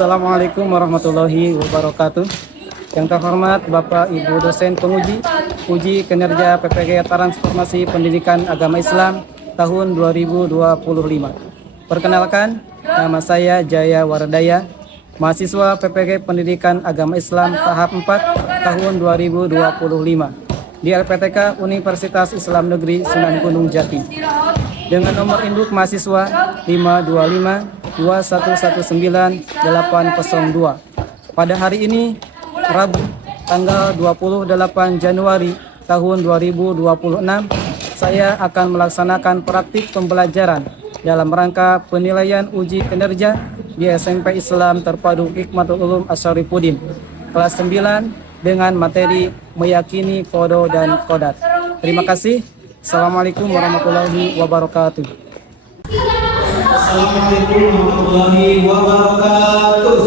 Assalamualaikum warahmatullahi wabarakatuh. Yang terhormat Bapak Ibu dosen penguji, uji kinerja PPG Transformasi Pendidikan Agama Islam tahun 2025. Perkenalkan, nama saya Jaya Wardaya, mahasiswa PPG Pendidikan Agama Islam tahap 4 tahun 2025 di LPTK Universitas Islam Negeri Sunan Gunung Jati. Dengan nomor induk mahasiswa 525-2119-802. Pada hari ini, Rabu, tanggal 28 Januari tahun 2026, saya akan melaksanakan praktik pembelajaran dalam rangka penilaian uji kinerja di SMP Islam Terpadu Hikmatul Ulum Asyarifuddin, kelas 9 dengan materi meyakini kodo dan kodat. Terima kasih. Assalamualaikum warahmatullahi wabarakatuh. Assalamualaikum warahmatullahi wabarakatuh.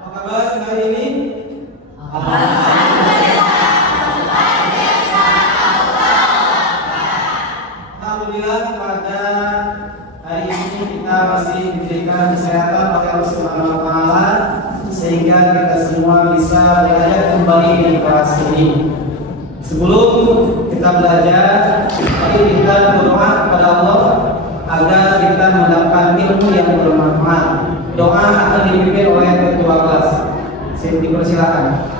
Apa kabar hari ini? Alhamdulillah pada hari ini kita masih diberikan kesehatan oleh Allah Subhanahu wa taala sehingga kita semua bisa belajar kembali di kelas ini. Sebelum kita belajar, mari kita berdoa kepada Allah agar kita mendapatkan ilmu yang bermanfaat. Doa akan dipimpin oleh ketua kelas. Saya dipersilakan.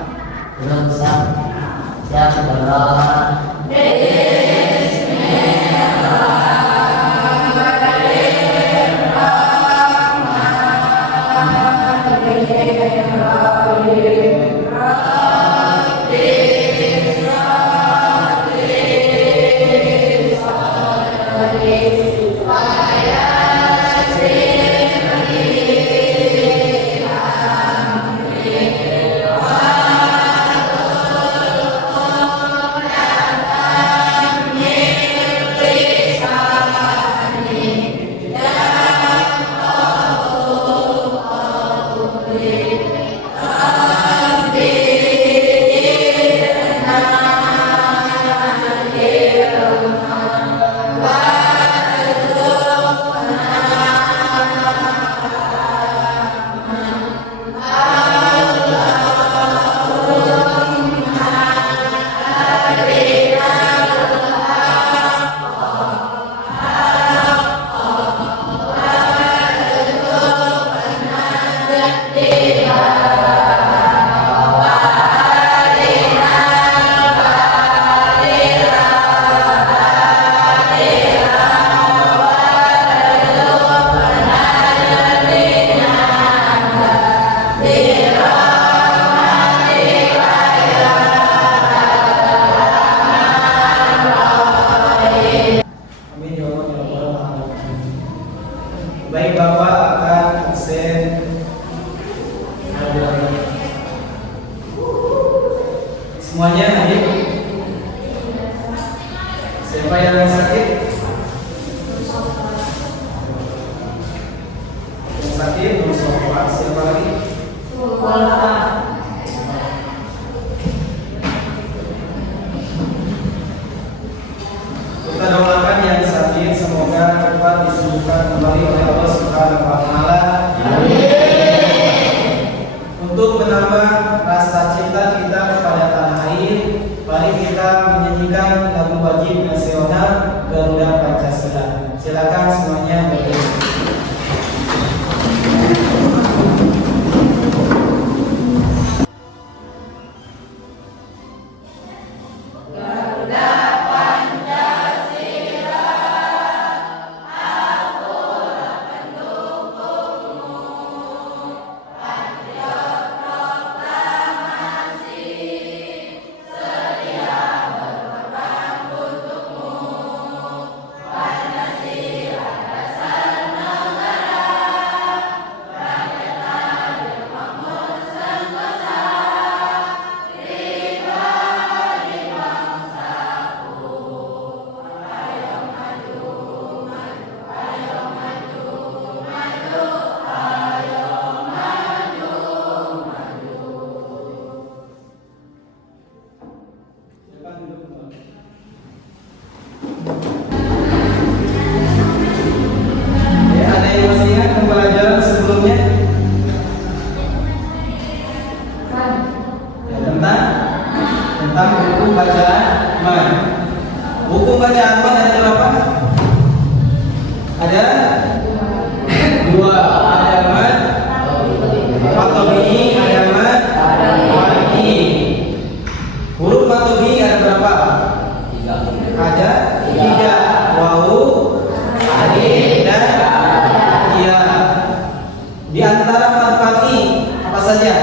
Baik, Bapak akan absen. Semuanya hadir. Siapa yang sakit? Yang sakit Mustafa. Siapa lagi? Kita doakan yang sakit semoga cepat disembuhkan kembali oleh Allah Subhanahu wa taala. Untuk menambah rasa cinta kita kepada tanah air, mari kita menyanyikan lagu wajib nasional Garuda Pancasila. Silakan semuanya berdiri. bacaan man. Hukum bacaan man ada berapa? Ada dua. Ada man matobi, ada man wani. Huruf matobi ada berapa? Ada tiga. Wawu, alif, dan ya. Di antara mad faqih apa saja?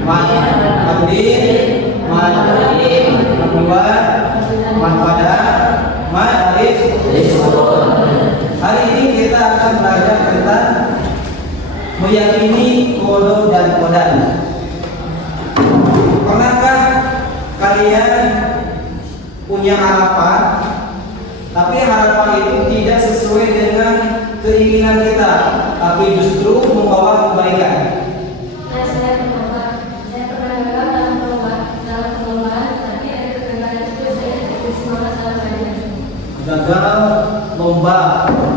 Mad takdim, mad kedua, mad pada, mad alif. Hari ini kita akan belajar tentang meyakini qada dan qadar. Pernahkah kalian punya harapan, tapi harapan itu tidak sesuai dengan keinginan kita, tapi justru membawa kebaikan? Saya pernah gagal dalam perlombaan, tapi ada kegagalan itu saya lebih semangat dalam belajar. Gagal lomba,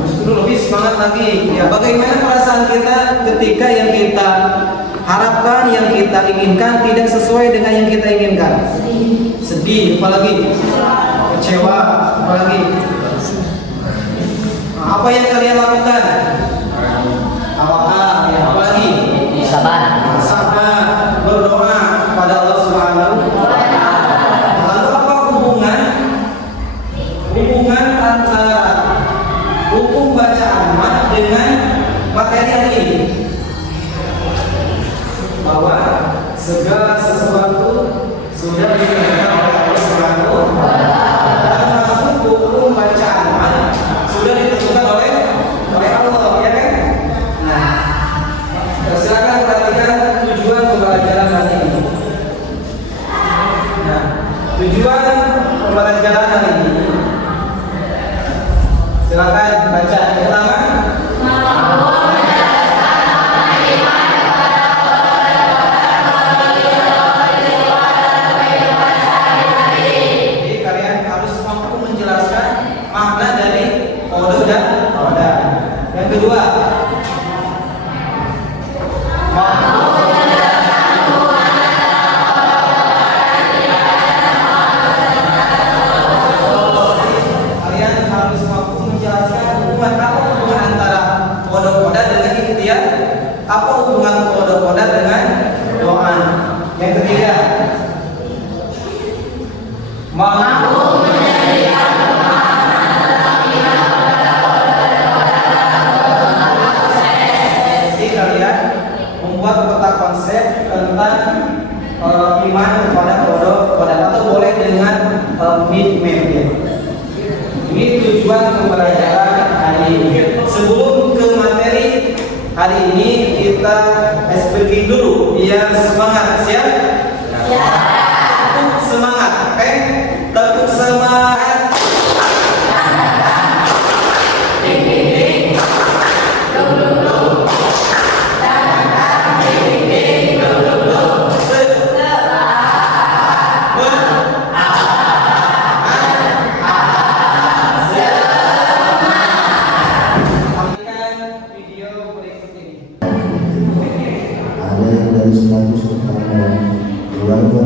justru lebih semangat lagi. Ya, bagaimana perasaan kita ketika yang kita harapkan, yang kita inginkan tidak sesuai dengan yang kita inginkan? Sedih, apalagi kecewa, apalagi. Nah, apa yang kalian lakukan? Tawakal, ya, apalagi sabar, berdoa kepada Allah Subhanahu wa Ta'ala. Lalu apa hubungan antara hukum bacaan mat dengan materi yang ini? Bahwa segala sesuatu sudah ditentukan oleh Allah Subhanahu wa Ta'ala, termasuk hukum bacaan mat sudah ditentukan oleh Allah, ya kan? Nah, silakan perhatikan tujuan pembelajaran hari ini. Nah, tujuan pembelajaran hari ini, silakan baca yang pertama. Jadi kalian harus mampu menjelaskan makna dari qada dan qadar. Yang kedua, kalian harus mampu menjelaskan hubungan antara qada dengan ikhtiar, apa hubungan qada dengan doa. Yang ketiga, jadi kalian membuat peta konsep tentang iman kepada qada atau boleh dengan mid-map ya. Ini tujuan pembelajaran hari ini. Sebelum ke materi hari ini, kita speaking dulu. Yang semangat, siap? Ya. Tepuk semangat, oke? Tepuk semangat. Ada yang dari status pertanian, keluarga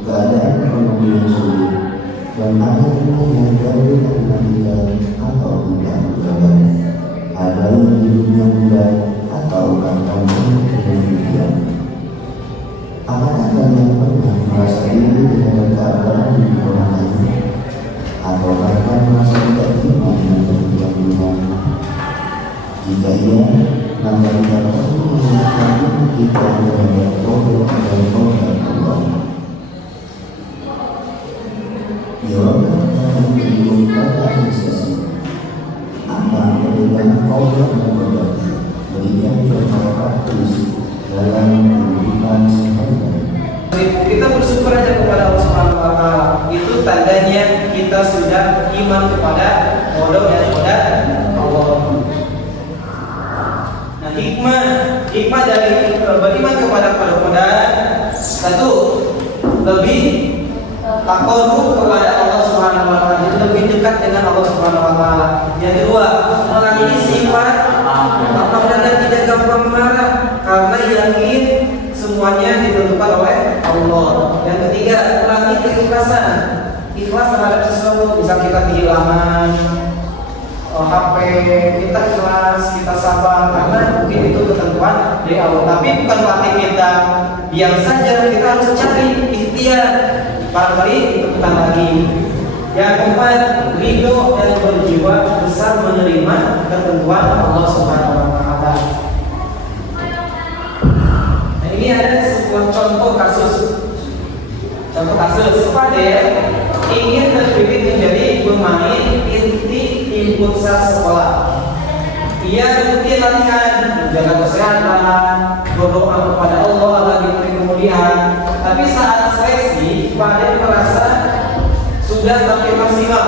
keadaan ekonomi yang sulit, dan ada yang dari pendidikan atau bidang agama. Ada yang hidupnya mudah atau bahkan pendidikan. Apakah kalian pernah merasa diri dengan keadaan di orang lain, atau bahkan merasa tidak terima dengan kebutuhan? Jika iya, maka kita perlu menggunakan kita terhadap kodok dan kodok Allah. Jawaban akan berikan pada inisiasi. Apa perbedaan kodok dan kodok? Berikan contoh praktis dalam kehidupan sehari-hari. Kita bersyukur aja kepada Allah Subhanahu wa Ta'ala. Itu tandanya kita sudah iman kepada qada dan qadar Allah. Nah, hikmah dari beriman kepada qadar, satu, lebih taqarrub kepada Allah Subhanahu wa Ta'ala, lebih dekat dengan Allah Subhanahu wa Ta'ala. Yang kedua, melalui sifat dan tidak gampang marah karena yakin semuanya ditentukan oleh Allah. Yang ketiga, melalui keikhlasan ikhlas terhadap sesuatu, misal kita kehilangan HP, kita ikhlas, kita sabar karena mungkin itu ketentuan dari Allah. Tapi bukan berarti kita diam saja, kita harus cari ikhtiar. Barangkali itu bukan lagi. Yang keempat, ridho dan berjiwa besar menerima ketentuan Allah Subhanahu wa Ta'ala. Nah, ini ada sebuah contoh kasus. Fadel ingin terpilih menjadi pemain inti tim futsal sekolah. Ia rutin latihan, menjaga kesehatan, berdoa kepada Allah agar diberi kemuliaan. Tapi saat seleksi, Fadel merasa sudah tampil maksimal.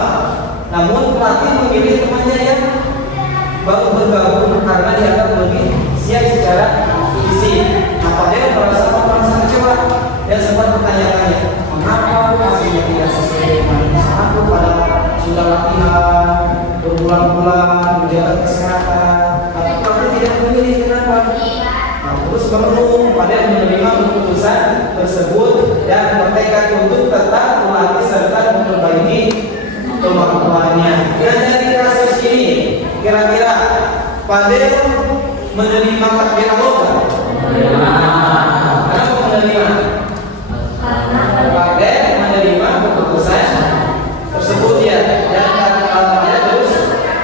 Namun pelatih memilih temannya yang baru bergabung karena dianggap lebih siap secara fisik. Nah, Fadel merasa kecewa dan sempat bertanya-tanya, mengapa hasilnya tidak sesuai dengan usaha aku pada sudah latihan berbulan-bulan menjaga kesehatan, tapi pelatih tidak memilih kenapa? Nah, terus merenung, Fadel menerima keputusan tersebut dan bertekad untuk tetap melatih serta memperbaiki kemampuannya. Dan dari kasus ini, kira-kira Fadel menerima takdir Allah? Kenapa menerima? Fadel menerima keputusan tersebut ya, dan dia terus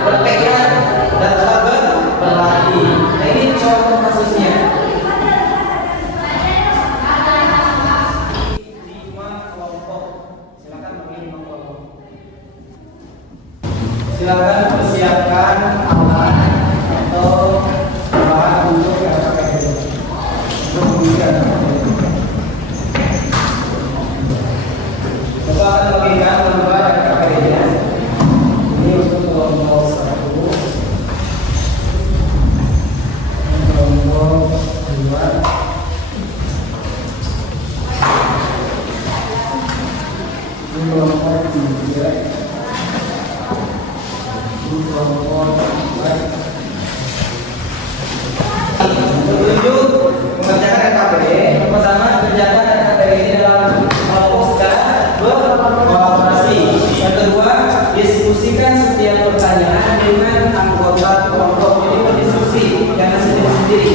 bertekad dan sabar berlatih. Nah, ini contoh kasusnya. 5 kelompok. Silakan memilih 5 kelompok. Silakan persiapkan alat atau bahan untuk LKPD. Untuk mengujikan LKPD. Bapak akan memberikan gambar LKPD-nya. Ini untuk kelompok 1, kelompok 2, kelompok 3, kelompok 4. Petunjuk mengerjakan LKPD. Yang pertama, kerjakan LKPD ini dalam kelompok secara berkolaborasi. Yang kedua, diskusikan setiap pertanyaan dengan anggota kelompok. Jadi berdiskusi, jangan sendiri-sendiri.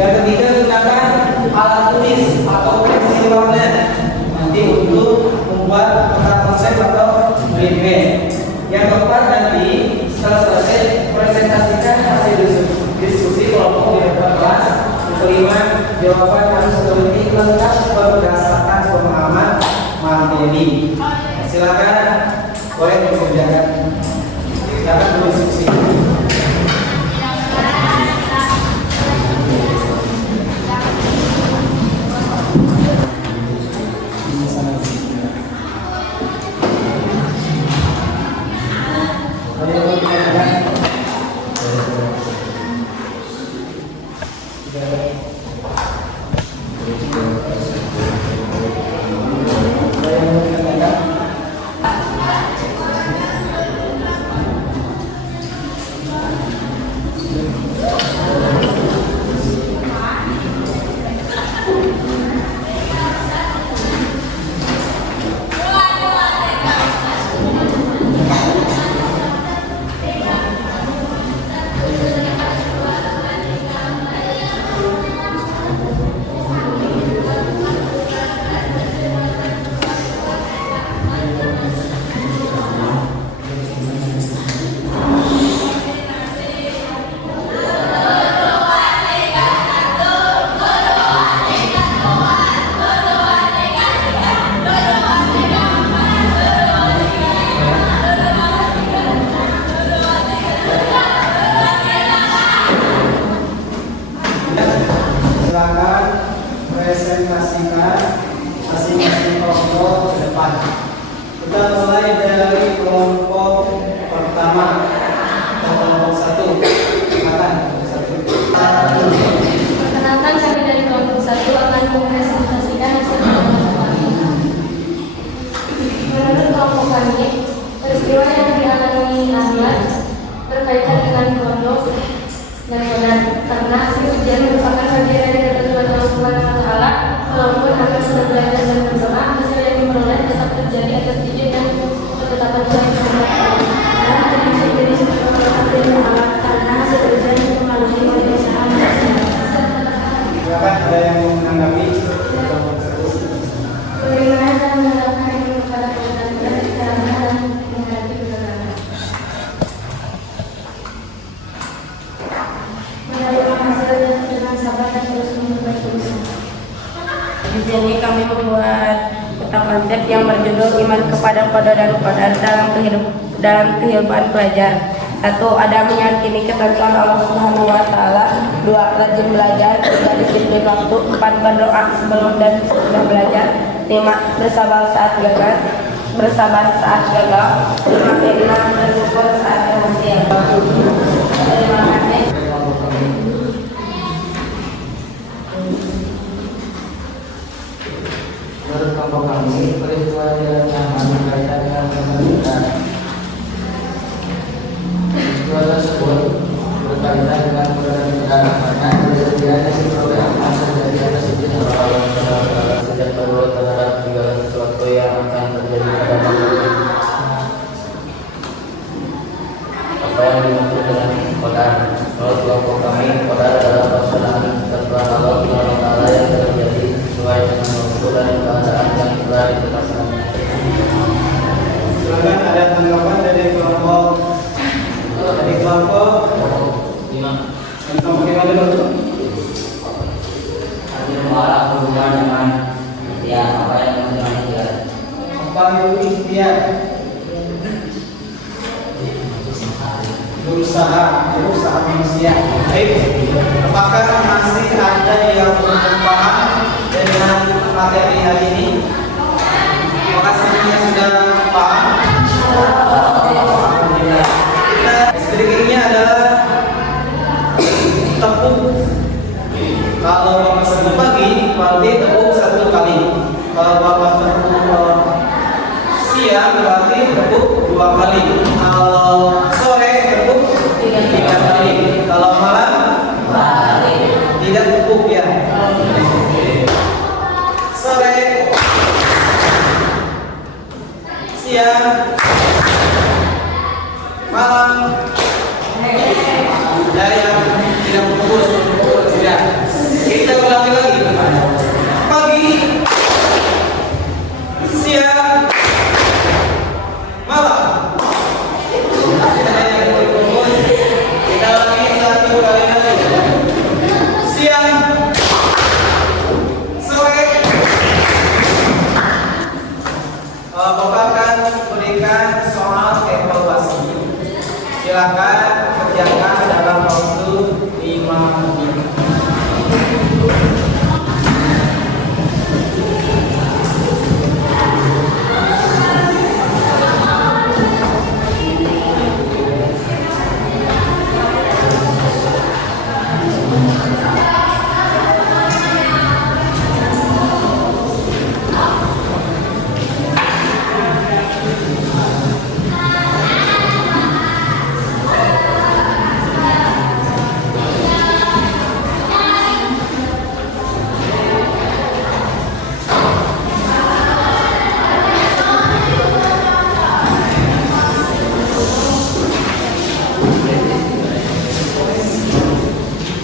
Yang ketiga, gunakan alat tulis atau pensil warna nanti untuk membuat peta konsep atau blueprint. Yang keempat, nanti setelah selesai presentasikan hasil diskusi kelompok di depan kelas. Yang kelima, jawaban harus lebih lengkap berdasarkan pemahaman materi. Silakan boleh dikerjakan. Silakan berdiskusi. Silakan presentasikan masing-masing kelompok ke depan. Kita mulai dari kelompok pertama, kelompok 1. Silakan Perkenalkan, kami dari kelompok 1 akan mempresentasikan hasil kelompok kami. Menurut kelompok kami, peristiwa yang dialami Ahmad berkaitan dengan pondok yang benar, karena hasil ujian merupakan bagian dari ketentuan Allah Subhanahu wa Ta'ala. Walaupun akan sudah belajar dan berdoa, hasil yang diperoleh tetap terjadi atas izin dan Di sini kami membuat peta konsep yang berjudul Iman kepada Qadar dan Qadar dalam kehidupan pelajar. 1. Ada meyakini ketentuan Allah Subhanahu wa taala. 2. Rajin belajar. 3. Disiplin waktu. 4. Berdoa sebelum dan sesudah belajar. 5. Bersabar saat gagal. 5. Bersyukur saat berhasil. Terima kasih. Menurut kelompok kami, peristiwa yang berkaitan dengan kemerdekaan. Peristiwa tersebut berkaitan dengan kemerdekaan karena terjadinya program yang terjadi atas izin Allah sejak kedua terhadap segala sesuatu yang akan terjadi pada manusia. Apa yang dimaksud dengan qadar? Menurut kelompok kami, qadar adalah pelaksanaan ketentuan Allah Subhanahu wa taala yang terjadi sesuai dengan waktu dan keadaan yang telah ditetapkan. Silakan ada tanggapan dari kelompok yang dulu. Ada hubungan dengan ikhtiar, apa yang dengan ikhtiar? Apa itu ikhtiar? Berusaha manusia. Baik, apakah masih ada yang belum paham dengan materi hari ini? Apakah semuanya sudah paham? Alhamdulillah. Sedikitnya adalah tepuk. Kalau Bapak sebut pagi, berarti tepuk 1 kali. Kalau Bapak tepuk siang, berarti tepuk 2 kali. Kalau sore tepuk 3 kali. Kalau malam tidak tepuk ya. Sore, siang, malam. Ada yang tidak fokus tidak. Kita ulangi lagi. Pagi, siang, malam. Ada yang fokus. Kita ulangi 1 kali lagi. Siang, sore. Bapak akan berikan soal evaluasi. Silakan kerjakan dalam waktu 5 menit.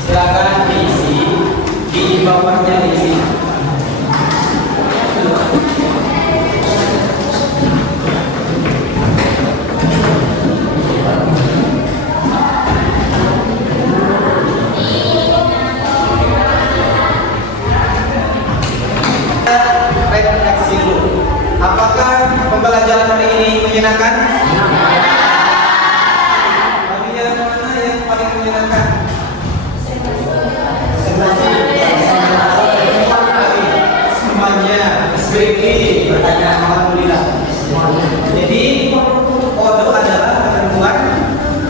Silakan diisi di bawahnya diisi. Refleksi dulu. Apakah pembelajaran hari ini menyenangkan? Bagian mana yang paling menyenangkan? Semuanya SBG bertanya alhamdulillah. Jadi qada adalah ketentuan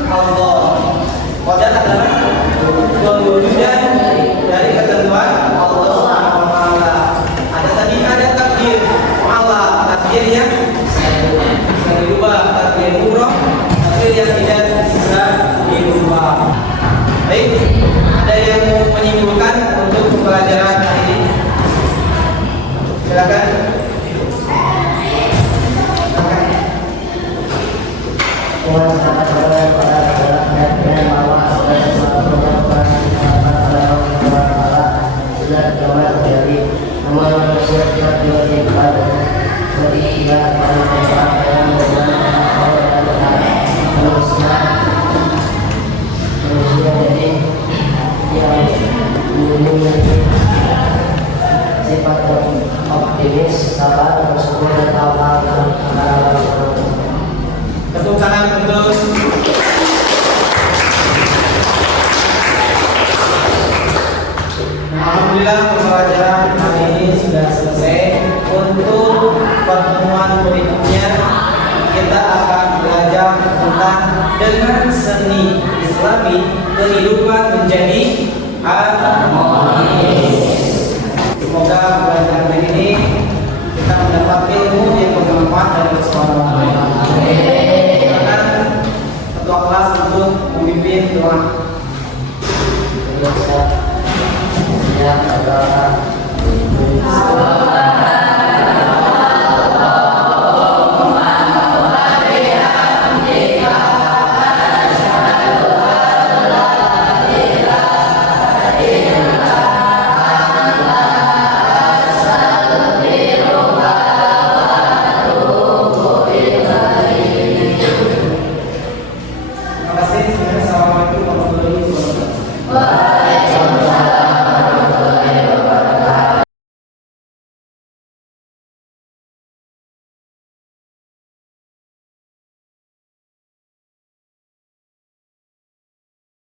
Allah. Qada adalah kewujudan dari ketentuan Allah Subhanahu wa taala. Ada takdir Allah, takdir yang bisa dirubah, takdir murah, takdir yang tidak bisa dirubah. Baik, ada yang mau menyimpulkan untuk pembelajaran hari ini? Silakan. Sifat sabar, bersyukur dan tawakal kepada Allah SWT. Tepuk tangan untuk Alhamdulillah pembelajaran hari ini sudah selesai. Untuk pertemuan berikutnya kita akan belajar tentang dengan seni Islami kehidupan menjadi harmonis. Semoga pembelajaran hari ini kita mendapat ilmu yang bermanfaat dari Allah Subhanahu wa taala. Ketua kelas untuk memimpin doa.